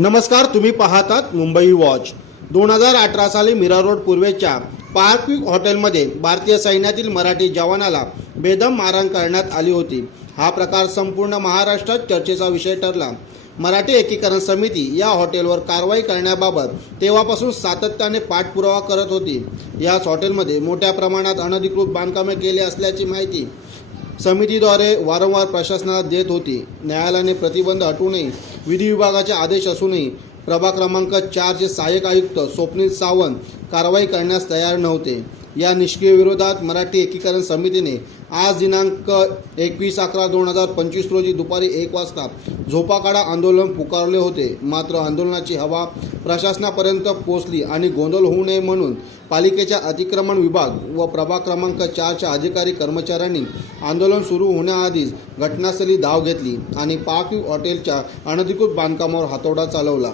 नमस्कार तुम्ही पाहतात मुंबई वॉच. दोन हजार अठरा साली मीरा रोड पूर्वेच्या पार्कविक हॉटेलमध्ये भारतीय सैन्यातील मराठी जवानाला बेदम मारहाण करण्यात आली होती. हा प्रकार संपूर्ण महाराष्ट्रात चर्चेचा विषय ठरला. मराठी एकीकरण समिती या हॉटेलवर कारवाई करण्याबाबत तेव्हापासून सातत्याने पाठपुरावा करत होती. याच हॉटेलमध्ये मोठ्या प्रमाणात अनधिकृत बांधकामे केली असल्याची माहिती समितीद्वारे वारंवार प्रशासनाला देत होती. न्यायालयाने प्रतिबंध हटवूनही विधी विभागाचे आदेश असूनही प्रभाग क्रमांक चारचे सहाय्यक आयुक्त स्वप्नील सावंत कारवाई करण्यास तयार नव्हते. या निष्क्रिय विरोधात मराठी एकीकरण समितीने आज दिनांक एकवीस अकरा दोन हजार पंचवीस रोजी दुपारी एक वाजता झोपाकाडा आंदोलन पुकारले होते. मात्र आंदोलनाची हवा प्रशासनापर्यंत पोचली आणि गोंधळ होऊ नये म्हणून पालिकेच्या अतिक्रमण विभाग व प्रभाग क्रमांक चारच्या अधिकारी कर्मचाऱ्यांनी आंदोलन सुरू होण्याआधीच घटनास्थळी धाव घेतली आणि पार्क हॉटेलच्या अनधिकृत बांधकामावर हातोडा चालवला.